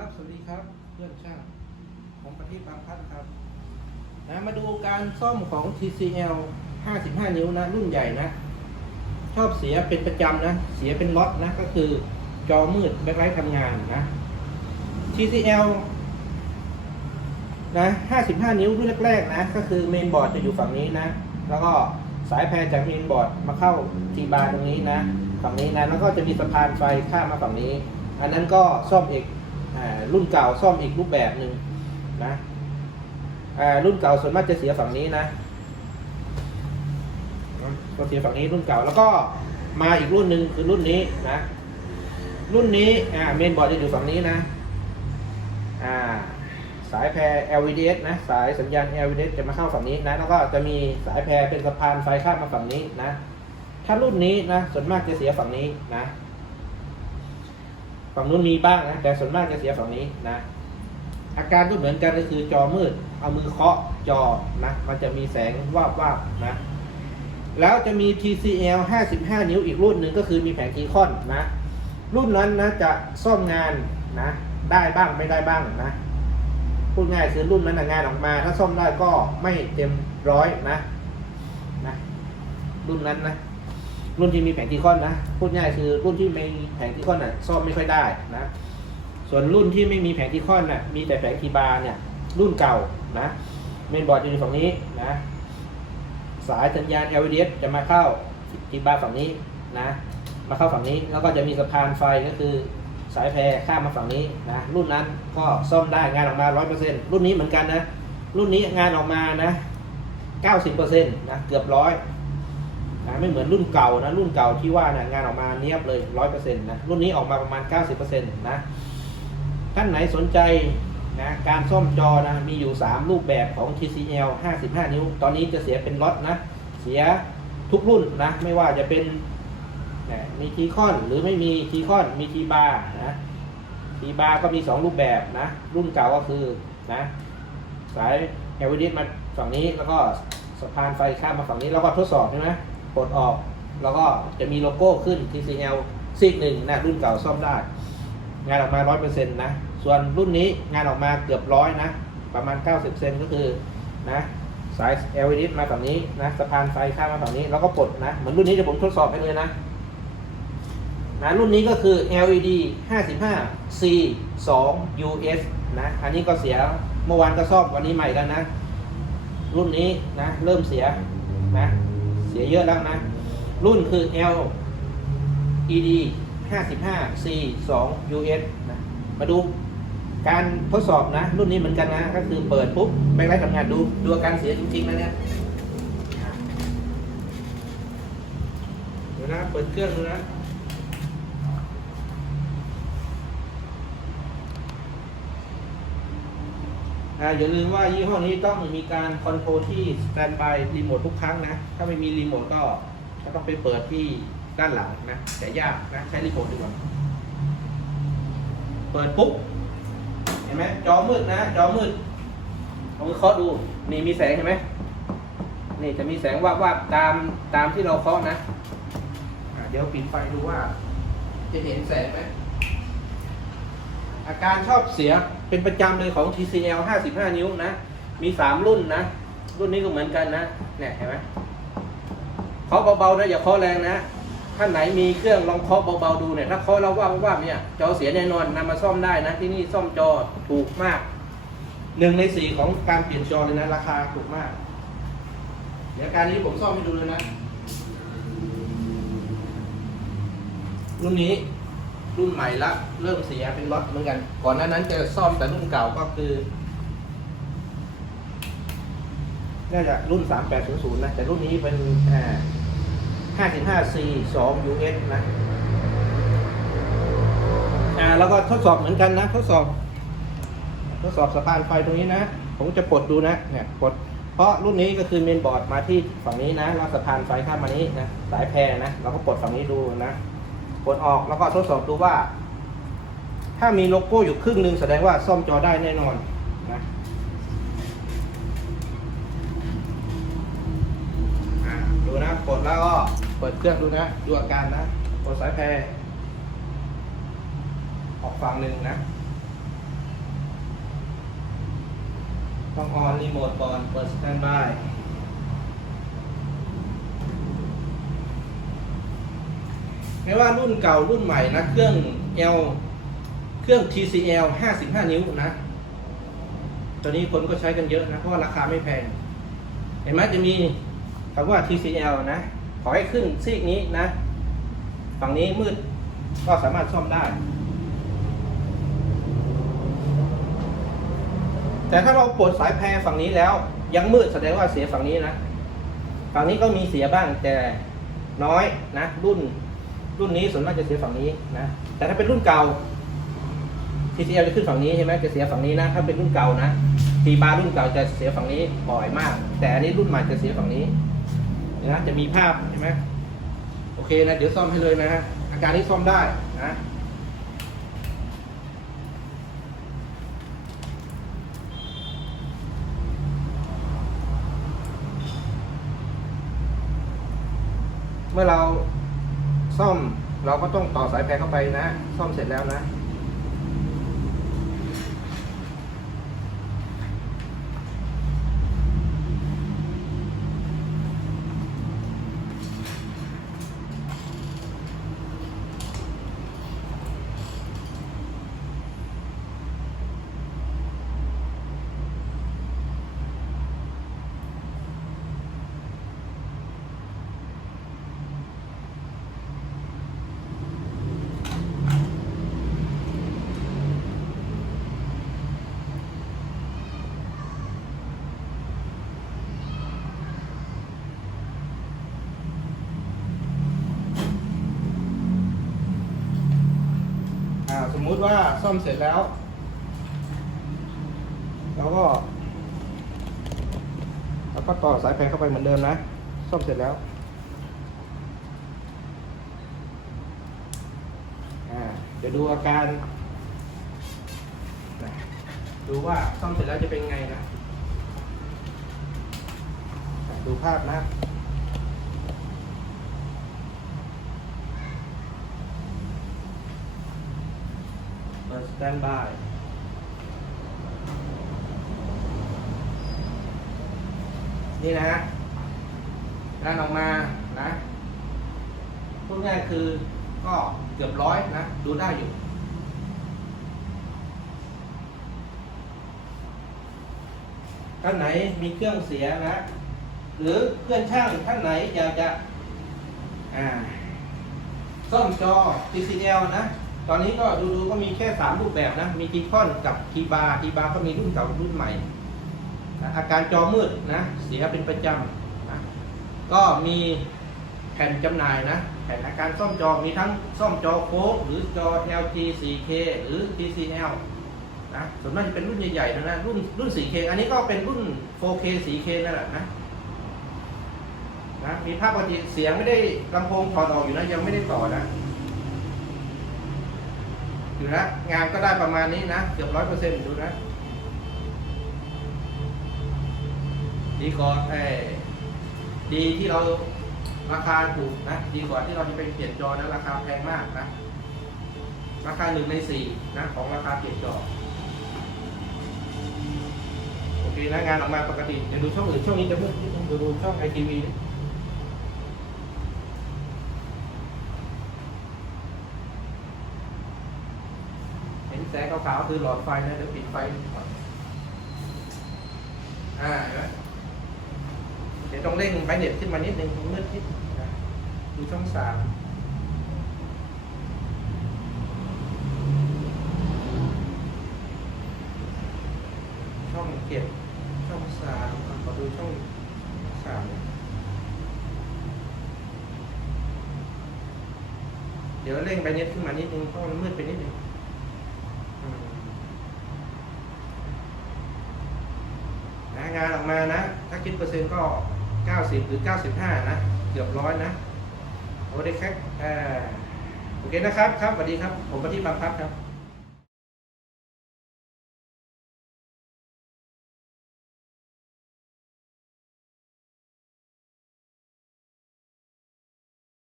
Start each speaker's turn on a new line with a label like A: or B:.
A: ครับ สวัสดีครับ เพื่อนช่างของประเทศบางพัดครับนะมาดูการซ่อมของ TCL 55 นิ้วนะ รุ่นใหญ่นะ ชอบเสียเป็นประจำนะ เสียเป็นล็อตนะ ก็คือจอมืดแบ็คไลท์ทำงานนะ TCL นะ 55 นิ้วรุ่นแรกๆนะ ก็คือเมนบอร์ดจะอยู่ฝั่งนี้นะ แล้วก็สายแพรจากเมนบอร์ดมาเข้าทีบาร์ตรงนี้นะ ฝั่งนี้นะ แล้วก็จะมีสะพานไฟข้ามมาฝั่งนี้ อันนั้นก็ซ่อมอีกอา รุ่นเก่าซ่อมอีกรูปแบบหนึ่งนะรุ่นเก่าส่วนมากจะเสียฝั่งนี้นะก็เสียฝั่งนี้รุ่นเก่าแล้วก็มาอีกรุ่นหนึ่งคือรุ่นนี้นะ รุ่นนี้อ่าเมนบอร์ดจะอยู่ฝั่งนี้นะอ่าสายแพร LVDS นะ สายสัญญาณ LVDS จะมาเข้าฝั่งนี้นะ แล้วก็จะมีสายแพรเป็นสะพานไฟข้ามมาฝั่งนี้นะ ถ้ารุ่นนี้นะส่วนมากจะเสียฝั่งนี้นะ ฝั่งนู้นมีบ้างนะแต่ส่วนมากจะเสียฝั่งนี้นะ อาการก็เหมือนกันก็คือจอมืด เอามือเคาะจอนะมันจะมีแสงวาบวาบๆนะแล้วจะมี TCL 55 นิ้วอีกรุ่นหนึ่งก็คือมีแผงทีคอนนะ รุ่นนั้นนะจะซ่อมงานนะ ได้บ้างไม่ได้บ้างนะพูดง่ายคือรุ่นนั้นงานออกมา ถ้าซ่อมได้ก็ไม่เต็มร้อยนะนะรุ่นนั้นนะ รุ่นที่มีแผงทีคอนนะพูดง่ายคือรุ่นที่ไม่มีแผงทีคอนน่ะซ่อมไม่ค่อยได้นะส่วนรุ่นที่ไม่มีแผงทีคอนน่ะมีแต่แผงทีบาร์เนี่ยรุ่นเก่านะเมนบอร์ดอยู่ฝั่งนี้นะสายสัญญาณ LVDS จะมาเข้าทีบาร์ฝั่งนี้นะมาเข้าฝั่งนี้แล้วก็จะมีสะพานไฟก็คือสายแพรข้ามมาฝั่งนี้นะรุ่นนั้นก็ซ่อมได้งานออกมา 100%รุ่นนี้เหมือนกันนะรุ่นนี้งานออกมานะ90%นะเกือบร้อย นะไม่เหมือนรุ่นเก่านะรุ่นเก่าที่ว่านะงานออกมาเนียบเลยร้อยเปอร์เซ็นต์นะรุ่นนี้ออกมาประมาณเก้าสิบเปอร์เซ็นต์นะท่านไหนสนใจนะการซ่อมจอนะมีอยู่3รูปแบบของ TCL 55 นิ้ว ตอนนี้จะเสียเป็นล็อตนะเสียทุกรุ่นนะไม่ว่าจะเป็นนะมีทีคอนหรือไม่มีทีคอนมีทีบาร์นะทีบาร์ก็มี 2 รูปแบบนะ รุ่นเก่าก็คือนะสาย LED มาฝั่งนี้แล้วก็สะพานไฟข้ามมาฝั่งนี้แล้วก็ทดสอบใช่ไหม ปลดออก แล้วก็จะมีโลโก้ขึ้น TCL ซีกหนึ่งนะรุ่นเก่าซ่อมได้ งานออกมา100%นะ ส่วนรุ่นนี้งานออกมาเกือบร้อยนะ ประมาณ 90เซนก็คือนะสาย LED มาฝั่งนี้นะสะพานไฟข้ามมาฝั่งนี้แล้วก็ปลดนะเหมือนรุ่นนี้เดี๋ยวผมทดสอบให้เลยนะนะรุ่นนี้ก็คือ LED 55 C 2 US นะ อันนี้ก็เสียเมื่อวานก็ซ่อมวันนี้ใหม่แล้วนะ รุ่นนี้นะ เริ่มเสียนะ เสียเยอะแล้วนะ รุ่นคือ L ED 55 C 2 US นะมาดูการทดสอบนะ รุ่นนี้เหมือนกันนะ ก็คือเปิดปุ๊บไม่ไล่ทำงานดูดูอาการเสียจริงๆนะเนี่ยเดี๋ยวนะเปิดเครื่องดูนะ อ่าอย่าลืมว่ายี่ห้อนี้ต้องมีการคอนโทรลที่สแตนบายรีโมททุกครั้งนะ ถ้าไม่มีรีโมทก็ก็ต้องไปเปิดที่ด้านหลังนะ แต่ยากนะ ใช้รีโมทดีกว่า เปิดปุ๊บ เห็นไหมจอมืดนะ จอมืดลองเคาะดู นี่มีแสงเห็นไหมนี่จะมีแสงวาบวาบๆตามตามที่เราเคาะนะะเดี๋ยวปิดไฟดูว่า จะเห็นแสงไหม อาการชอบเสียเป็นประจำเลยของ TCL 55 นิ้วนะ มี 3 รุ่นนะ รุ่นนี้ก็เหมือนกันนะ เนี่ยเห็นไหมเคาะเบาๆนะอย่าเคาะแรงนะ ท่านไหนมีเครื่องลองเคาะเบาๆดูเนี่ย ถ้าเคาะแล้วว่าว่าเนี่ยจอเสียแน่นอนนำมาซ่อมได้นะ ที่นี่ซ่อมจอถูกมากหนึ่งในสี่ของการเปลี่ยนจอเลยนะ ราคาถูกมาก เดี๋ยวการนี้ผมซ่อมให้ดูเลยนะ รุ่นนี้ รุ่นใหม่ละเริ่มเสียเป็นล็อตเหมือนกัน ก่อนหน้านั้นจะซ่อมแต่รุ่นเก่าก็คือน่าจะรุ่น 3800 นะ แต่รุ่นนี้เป็นอ่า 55C 2 US นะอ่าแล้วก็ทดสอบเหมือนกันนะ ทดสอบ ทดสอบสะพานไฟตรงนี้นะ ผมจะปลดดูนะ เนี่ยปลด เพราะรุ่นนี้ก็คือเมนบอร์ดมาที่ฝั่งนี้นะ แล้วสะพานไฟข้ามมานี้นะ สายแพรนะ เราก็ปลดฝั่งนี้ดูนะ กดออกแล้วก็ทดสอบดูว่า ถ้ามีโลโก้อยู่ครึ่งหนึ่งแสดงว่าซ่อมจอได้แน่นอนนะดูนะกดแล้วก็เปิดเครื่องดูนะ ดูอาการนะกดสายแพรออกฝั่งหนึ่งนะ ต้องออนรีโมทบอลเปิดสแตนบาย ไม่ว่ารุ่นเก่ารุ่นใหม่นะเครื่อง L เครื่อง TCL 55 นิ้วนะตอนนี้คนก็ใช้กันเยอะนะ เพราะว่าราคาไม่แพง เห็นไหมจะมีคำว่า TCL นะ ขอให้ขึ้นซีกนี้นะ ฝั่งนี้มืดก็สามารถซ่อมได้ แต่ถ้าเราปลดสายแพรฝั่งนี้แล้ว ยังมืดแสดงว่าเสียฝั่งนี้นะ ฝั่งนี้ก็มีเสียบ้างแต่น้อยนะ รุ่น รุ่นนี้ส่วนมากจะเสียฝั่งนี้นะ แต่ถ้าเป็นรุ่นเก่า TCL จะขึ้นฝั่งนี้ใช่ไหมจะเสียฝั่งนี้นะ ถ้าเป็นรุ่นเก่านะทีบาร์รุ่นเก่าจะเสียฝั่งนี้บ่อยมาก แต่อันนี้รุ่นใหม่จะเสียฝั่งนี้นะจะมีภาพใช่ไหมโอเคนะ เดี๋ยวซ่อมให้เลยนะฮะอาการนี้ซ่อมได้นะเมื่อเรา ซ่อมเราก็ต้องต่อสายแพรเข้าไปนะ ซ่อมเสร็จแล้วนะ ติว่าซ่อมเสร็จแล้วเราก็เราก็ต่อสายแพรเข้าไปเหมือนเดิมนะ ซ่อมเสร็จแล้วอ่าเดี๋ยวดูอาการดูว่าซ่อมเสร็จแล้วจะเป็นไงนะ ดูภาพนะ เปิดสแตนบายนี่นะฮะงานออกมานะพูดง่ายคือก็เกือบร้อยนะ ดูได้อยู่ ท่านไหนมีเครื่องเสียนะ หรือเพื่อนช่างท่านไหนอยากจะ อ่า ซ่อมจอ TCL นะ ตอนนี้ก็ดูๆก็มีแค่3รูปแบบนะ มีทีคอนกับทีบาร์ทีบาร์ก็มีรุ่นเก่ารุ่นใหม่นะอาการจอมืดนะเสียเป็นประจำนะก็มีแผ่นจำหน่ายนะแผ่นอาการซ่อมจอมีทั้งซ่อมจอโค้กหรือจอ LG 4K หรือ TCL นะส่วนมากจะเป็นรุ่นใหญ่ๆนะนะรุ่นรุ่น 4K อันนี้ก็เป็นรุ่น 4K 4K นั่นแหละนะนะมีภาพปกติเสียงไม่ได้ลำโพงถอดออกอยู่นะยังไม่ได้ต่อนะ อยู่นะ งานก็ได้ประมาณนี้นะเกือบร้อยเปอร์เซ็นต์ดูนะดีกว่าไอ้ดีที่เราราคาถูกนะ ดีกว่าที่เราจะไปเปลี่ยนจอนะราคาแพงมากนะ ราคาหนึ่งในสี่นะ ของราคาเปลี่ยนจอโอเคนะงานออกมาปกติเดี๋ยวดูช่องอื่นช่วงนี้จะมืดนิดนึงดูดูช่องไอทีวี เห็น แสงขาวๆคือหลอดไฟนะเดี๋ยวปิดไฟก่อนอ่าเห็นไหมเดี๋ยวต้องเร่งไฟเน็ตขึ้นมานิดนึงมืดนิดนะดูช่องสามช่องเก็บช่องสามขอดูช่องสามเดี๋ยวเร่งไฟเน็ตขึ้นมานิดนึงเพราะมันมืดไปนิดนึง อืมนะงานออกมานะ ถ้าคิดเปอร์เซ็นต์ก็ 90 หรือ 95 นะ เกือบร้อยนะโอเคครับโอเคนะครับ ครับสวัสดีครับ ผมปฏิบัติพักครับ